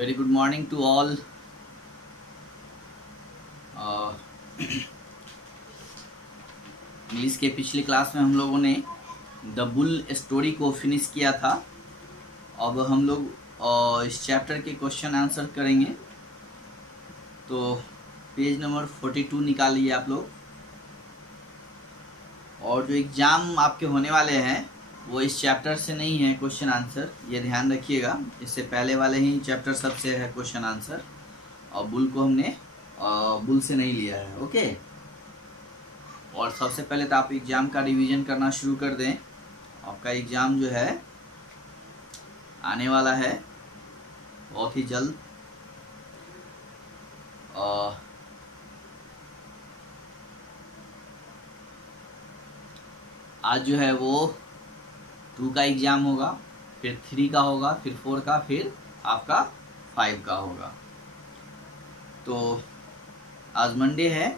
Very good morning to all. English के पिछली class में हम लोगों ने द बुल स्टोरी को फिनिश किया था। अब हम लोग इस चैप्टर के क्वेश्चन आंसर करेंगे। तो पेज नंबर 42 निकालिए आप लोग। और जो एग्ज़ाम आपके होने वाले हैं वो इस चैप्टर से नहीं है क्वेश्चन आंसर, ये ध्यान रखिएगा। इससे पहले वाले ही चैप्टर सबसे है क्वेश्चन आंसर, और बुल को हमने बुल से नहीं लिया है। ओके। और सबसे पहले तो आप एग्ज़ाम का रिवीजन करना शुरू कर दें। आपका एग्ज़ाम जो है आने वाला है बहुत ही जल्द। आज जो है वो 2 का एग्ज़ाम होगा, फिर 3 का होगा, फिर 4 का, फिर आपका 5 का होगा। तो आज मंडे है,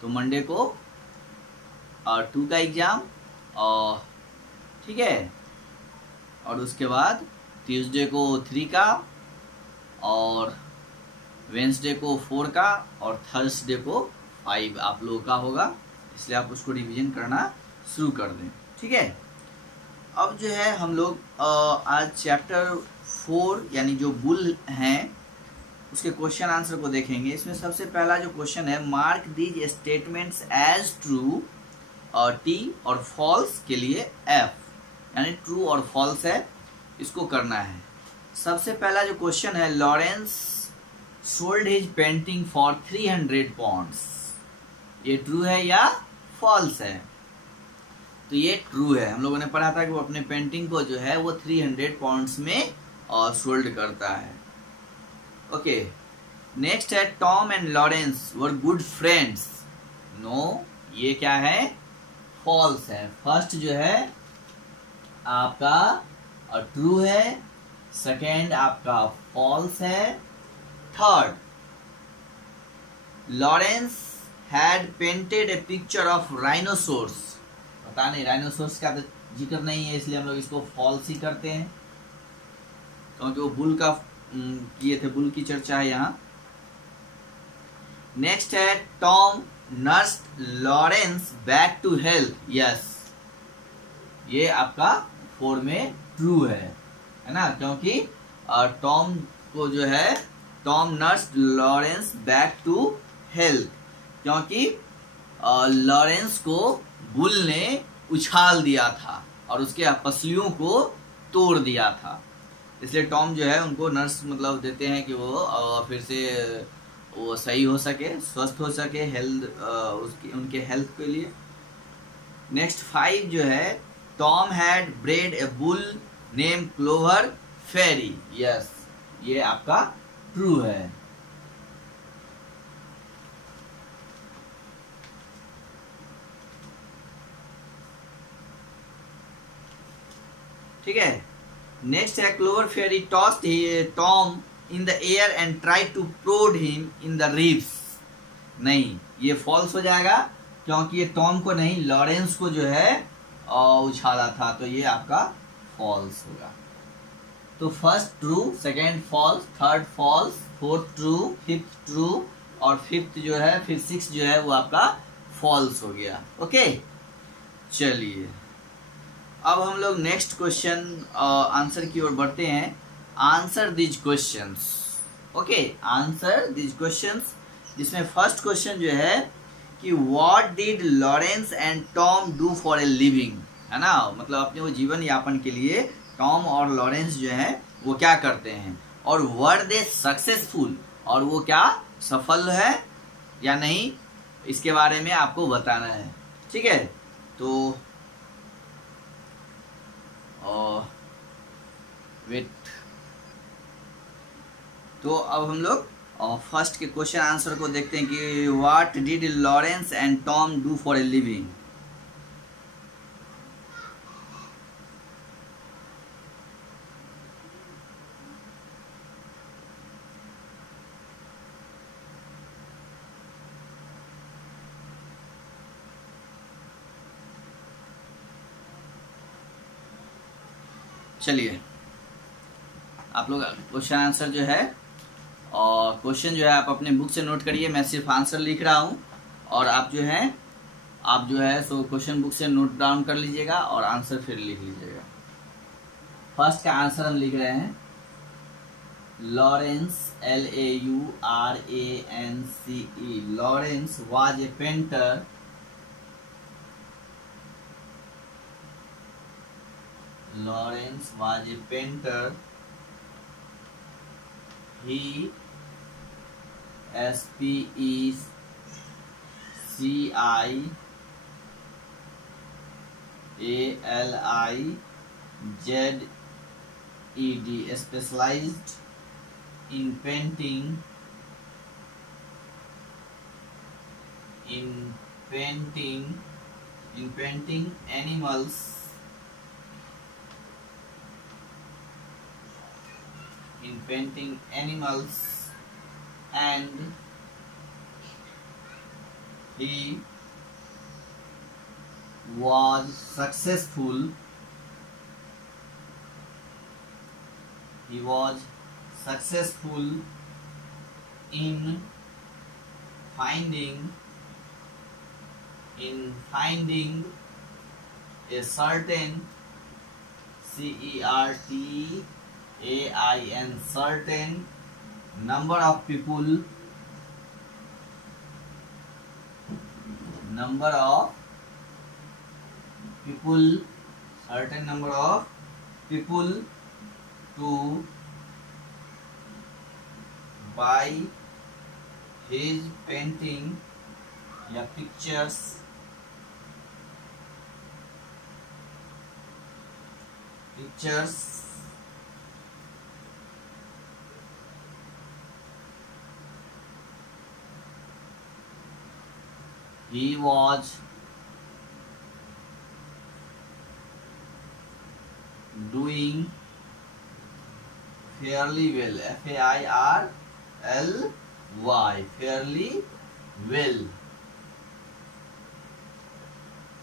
तो मंडे को 2 का एग्ज़ाम, और ठीक है। और उसके बाद ट्यूसडे को 3 का, और वेंसडे को 4 का, और थर्सडे को 5 आप लोगों का होगा। इसलिए आप उसको रिवीजन करना शुरू कर दें, ठीक है। अब जो है हम लोग आज चैप्टर 4 यानी जो बुल हैं उसके क्वेश्चन आंसर को देखेंगे। इसमें सबसे पहला जो क्वेश्चन है, mark these statements as true और टी और फॉल्स के लिए एफ, यानी ट्रू और फॉल्स है, इसको करना है। सबसे पहला जो क्वेश्चन है, Lawrence sold his painting for 300 pounds, ये ट्रू है या फॉल्स है? तो ये ट्रू है। हम लोगों ने पढ़ा था कि वो अपने पेंटिंग को जो है वो 300 पाउंड्स में सोल्ड करता है। ओके। नेक्स्ट है, Tom and Lawrence were good friends. No, ये क्या है? फॉल्स है। फर्स्ट जो है आपका ट्रू है, सेकेंड आपका फॉल्स है, third Lawrence had painted A picture of rhinoceros. पता नहीं, राइनोसोर्स का तो जिक्र नहीं है, इसलिए हम लोग इसको फॉल्स ही करते हैं, क्योंकि वो बुल का किए थे, बुल की चर्चा है यहाँ। नेक्स्ट है, Tom nursed Lawrence back to health. Yes, ये आपका 4 में ट्रू है ना, क्योंकि टॉम को जो है, Tom nursed Lawrence back to health, क्योंकि लॉरेंस को बुल ने उछाल दिया था और उसके पसलियों को तोड़ दिया था। इसलिए टॉम जो है उनको नर्स मतलब देते हैं कि वो फिर से वो सही हो सके, स्वस्थ हो सके, हेल्थ उसकी उनके हेल्थ के लिए। नेक्स्ट 5 जो है, Tom had bred a bull name Clover Ferry. Yes, ये आपका ट्रू है। ठीक है। नेक्स्ट है, Clover Ferry tossed Tom in the air and try to prod him in the ribs. नहीं, ये फॉल्स हो जाएगा, क्योंकि ये टॉम को नहीं, लॉरेंस को जो है उछाला था, तो ये आपका फॉल्स होगा। तो first true, second false, third false, fourth true, fifth true, और फिफ्थ जो है, फिर 6 जो है वो आपका फॉल्स हो गया। ओके, चलिए अब हम लोग नेक्स्ट क्वेश्चन आंसर की ओर बढ़ते हैं। Answer these questions. Okay, answer these questions, जिसमें फर्स्ट क्वेश्चन जो है कि what did Lawrence and Tom do for a living, है ना, मतलब अपने वो जीवन यापन के लिए टॉम और लॉरेंस जो है वो क्या करते हैं, और वर दे सक्सेसफुल, और वो क्या सफल है या नहीं, इसके बारे में आपको बताना है। ठीक है। तो वेट, तो अब हम लोग फर्स्ट के क्वेश्चन आंसर को देखते हैं कि what did Lawrence and Tom do for a living. चलिए आप लोग क्वेश्चन आंसर जो है और क्वेश्चन जो है आप अपने बुक से नोट करिए। मैं सिर्फ आंसर लिख रहा हूँ और आप जो है सो क्वेश्चन बुक से नोट डाउन कर लीजिएगा और आंसर फिर लिख लीजिएगा। फर्स्ट का आंसर हम लिख रहे हैं Lawrence, LAURANCE। Lawrence was a painter Lawrence was a painter. He SPECIALIZED specialized in painting animals and he was successful in finding a certain certain number of people to buy his painting या pictures he was doing fairly well, FAIRLY,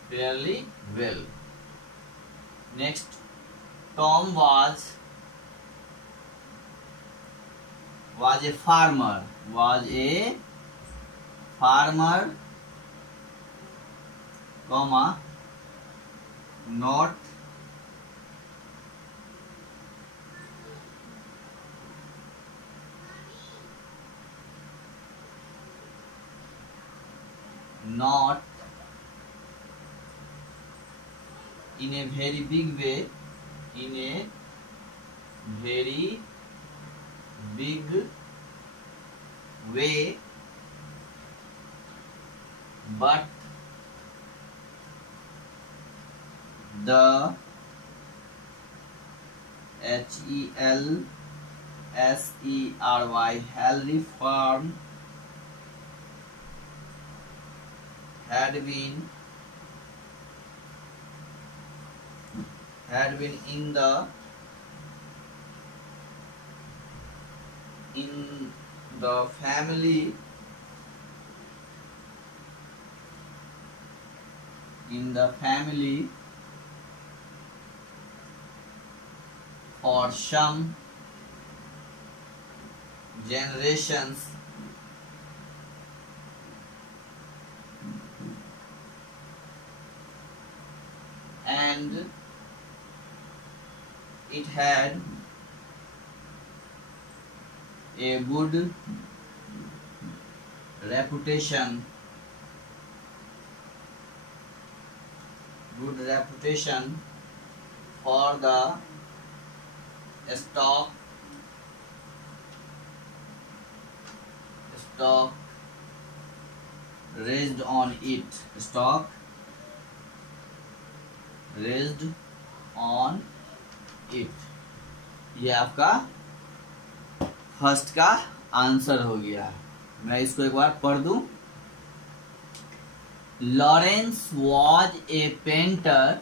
fairly well. Next, Tom was a farmer, comma, not in a very big way, but the Helry farm had been in the family for some generations, and it had a good reputation for the stock raised on it. ये आपका first का answer हो गया। मैं इसको एक बार पढ़ दूं। Lawrence was a painter.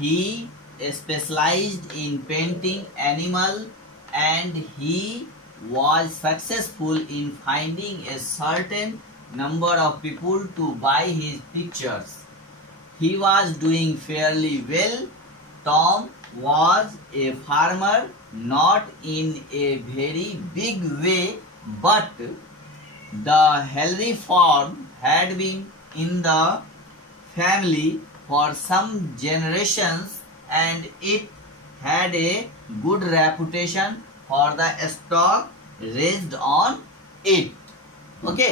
He specialized in painting animals and he was successful in finding a certain number of people to buy his pictures. He was doing fairly well. Tom was a farmer, not in a very big way, but the Henry farm had been in the family for some generations, and it had a good reputation for the stock raised on it. Okay,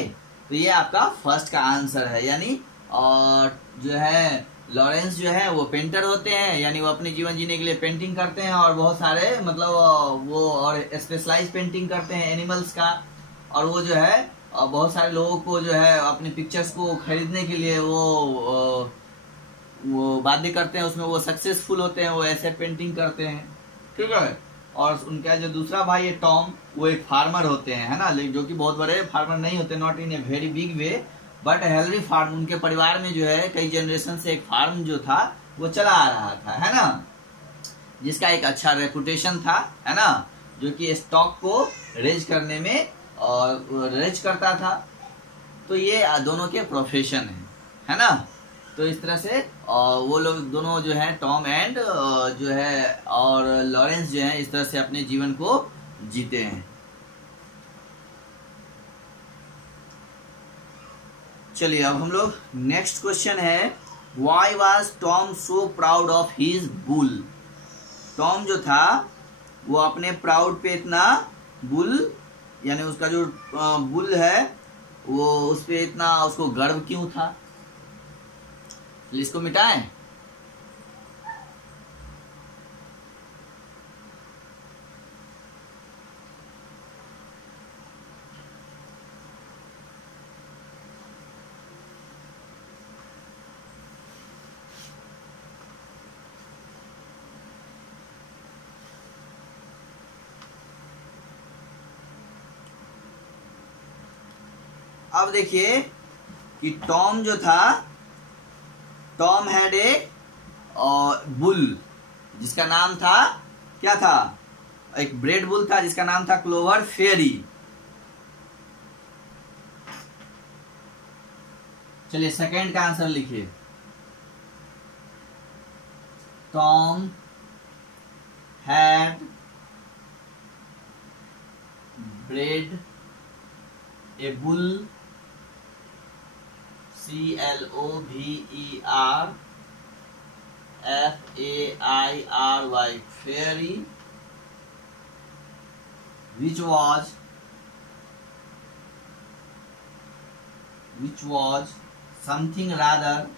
तो ये आपका first का answer है। यानी और जो है Lawrence जो है वो पेंटर होते हैं, यानी वो अपने जीवन जीने के लिए पेंटिंग करते हैं और बहुत सारे मतलब वो और स्पेशलाइज पेंटिंग करते हैं एनिमल्स का। और वो जो है बहुत सारे लोगों को जो है अपने पिक्चर्स को खरीदने के लिए वो बाध्य करते हैं, उसमें वो सक्सेसफुल होते हैं, वो ऐसे पेंटिंग करते हैं। ठीक है। और उनका जो दूसरा भाई है टॉम, वो एक फार्मर होते हैं, है ना, जो कि बहुत बड़े फार्मर नहीं होते, not in a very big way, but Henry farm, उनके परिवार में जो है कई जनरेशन से एक फार्म जो था वो चला आ रहा था, है ना, जिसका एक अच्छा रेपुटेशन था, है ना, जो कि स्टॉक को रेज करने में और रेज करता था। तो ये दोनों के प्रोफेशन है ना। तो इस तरह से वो लोग दोनों जो है टॉम एंड जो है और लॉरेंस जो है इस तरह से अपने जीवन को जीते हैं। चलिए अब हम लोग नेक्स्ट क्वेश्चन है, why was Tom so proud of his bull. Tom जो था वो अपने प्राउड पे इतना बुल यानी उसका जो बुल है वो उस पे इतना उसको गर्व क्यों था। इसको मिटाएं। अब देखिए कि टॉम जो था, टॉम हैड ए बुल जिसका नाम था, क्या था, एक ब्रेड बुल था जिसका नाम था क्लोवर फेरी। चलिए सेकंड का आंसर लिखिए, Tom had bred a bull, CLOVER fairy, which was something rather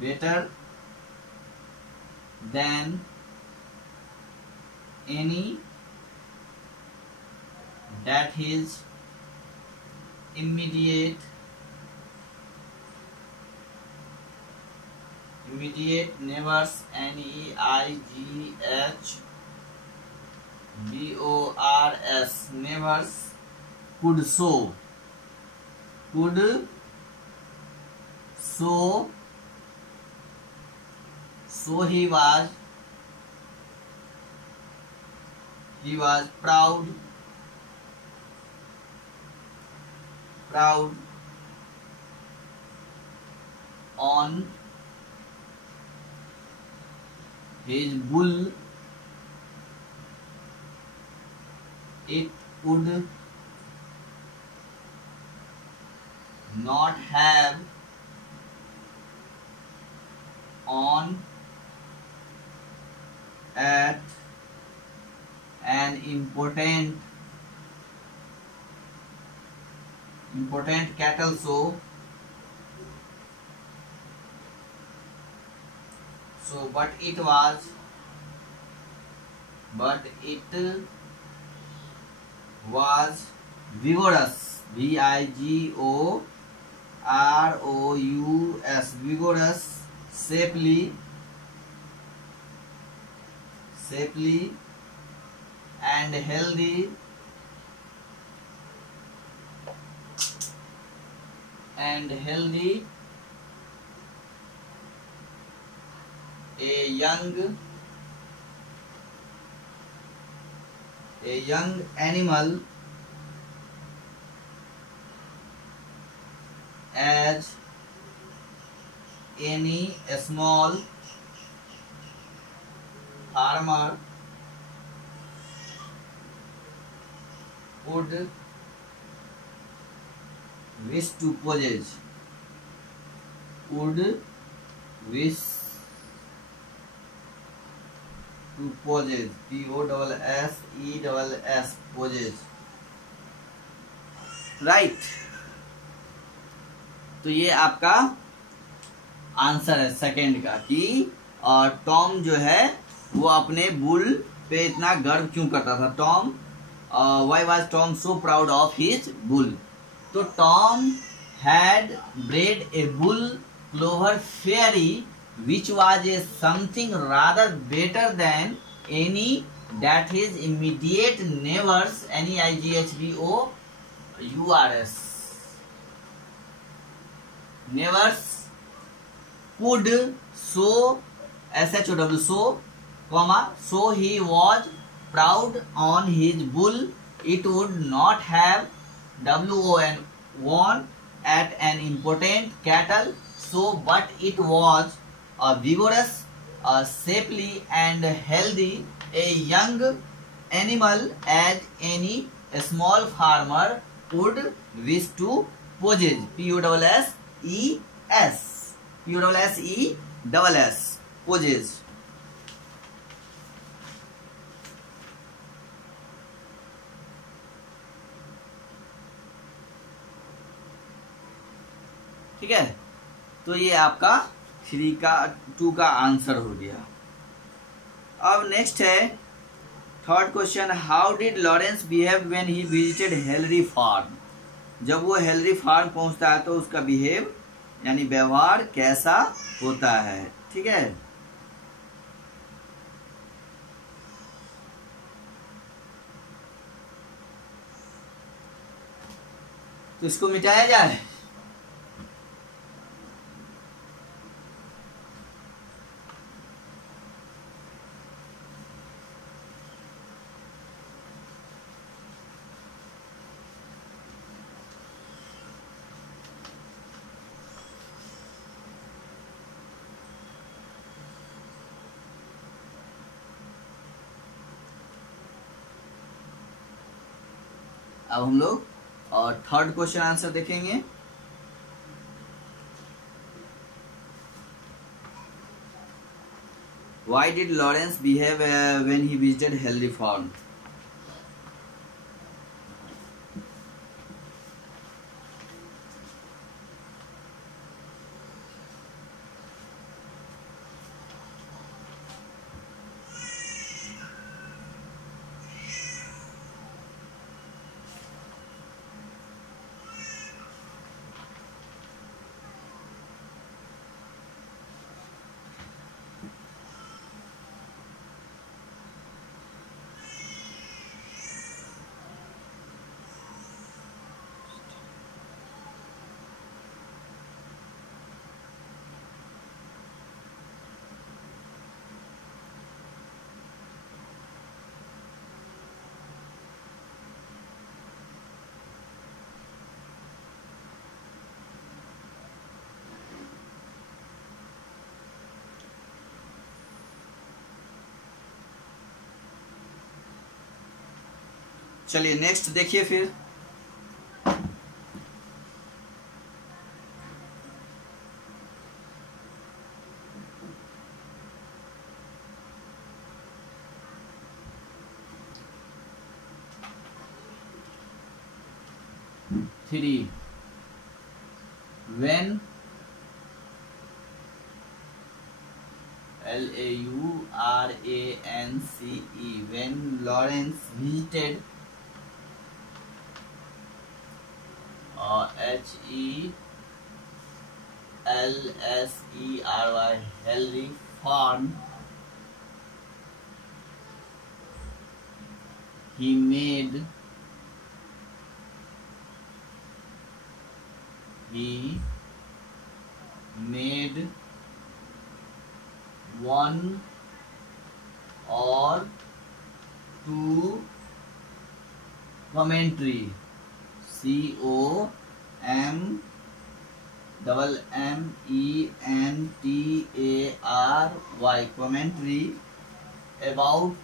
better than any that his immediate neighbors, NEIGHBORS neighbors could sow. So he was proud on his bull. It would not have on at an important cattle show. But it was vigorous, VIGOROUS, vigorous, shapely and healthy, a young A young animal as any small farmer would wish to possess, would wish to possess, Possess, possess, right. तो ये आपका answer है second का कि Tom जो है वो अपने बुल पे इतना गर्व क्यों करता था। Tom, why was Tom so proud of his bull. तो Tom had bred a bull Clover Fairy which was a something rather better than any that his immediate neighbors, NEIGHBOURS, neighbors could so, SHOW, so he was proud on his bull. It would not have WON won at an important cattle, so but it was a vigorous, shapely and healthy, a young animal as any small farmer would wish to possess, POSSES, possess। ठीक है, तो ये आपका 2 का answer हो गया। अब next है third question, how did Lawrence behave when he visited Henry farm. जब वो हेनरी फार्म पहुंचता है तो उसका बिहेव यानी व्यवहार कैसा होता है। ठीक है, तो इसको मिटाया जाए। अब हम लोग थर्ड क्वेश्चन आंसर देखेंगे। Why did Lawrence behave when he visited Henry Farm? चलिए नेक्स्ट देखिए फिर। Three, when LAURANCE, when Lawrence visited HELSERY Henry Farm, he made one or two commentary, COMMENTARY, commentary about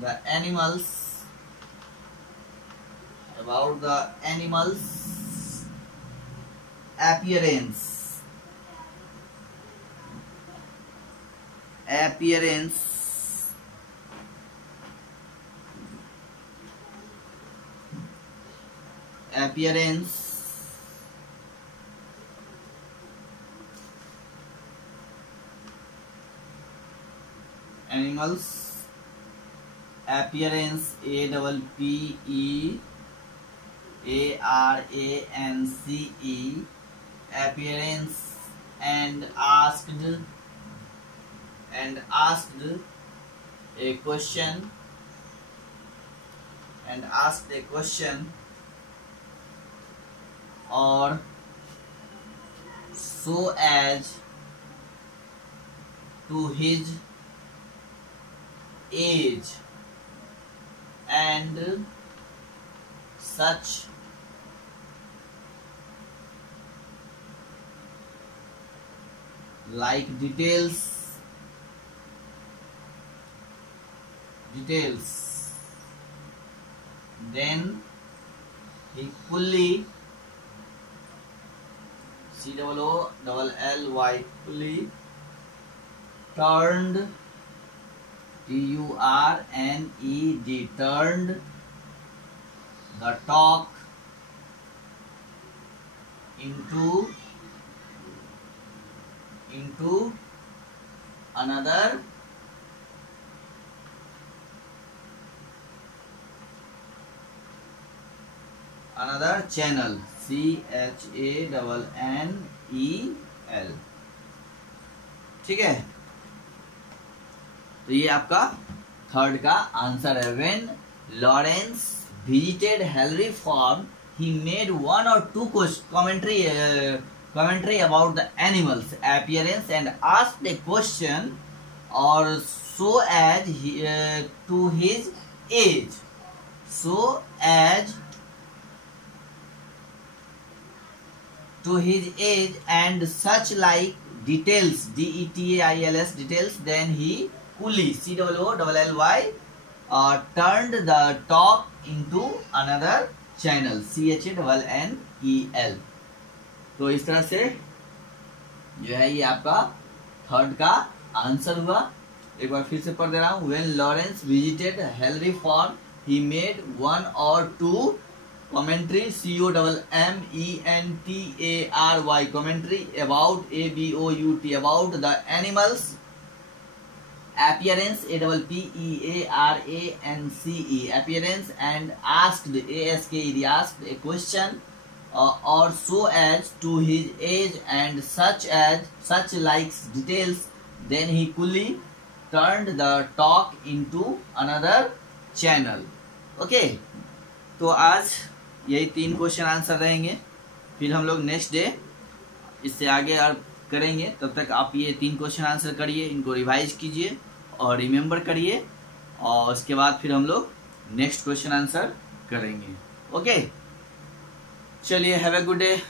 the animals, appearance, animals appearance, APPEARANCE, appearance, and asked a question, or so as to his age and such like details, then he fully, COOLLY, fully turned, TURNED, turned the talk into another channel, CHANNEL। ठीक है, तो ये आपका third का answer है। When Lawrence visited Henry farm he made one or two commentary about the animals appearance and asked a question or so as to his age, and such like details, DETAILS, details, then he coolly, COOLLY, turned the talk into another channel, CHANNEL। तो इस तरह से जो है ये आपका third का answer हुआ। एक बार फिर से पढ़ दे रहा हूँ। When Lawrence visited Henry farm he made one और two commentary, COMMENTARY, commentary about ABOUT, about the animals appearance, APPEARANCE, appearance, and asked, ASKED, asked a question or so as to his age and such likes details, then he coolly turned the talk into another channel। Okay, तो आज यही 3 question answer रहेंगे, फिर हम लोग next day इससे आगे और करेंगे। तब तक आप ये 3 क्वेश्चन आंसर करिए, इनको रिवाइज कीजिए और रिमेम्बर करिए, और उसके बाद फिर हम लोग नेक्स्ट क्वेश्चन आंसर करेंगे। ओके, चलिए, हैव ए गुड डे।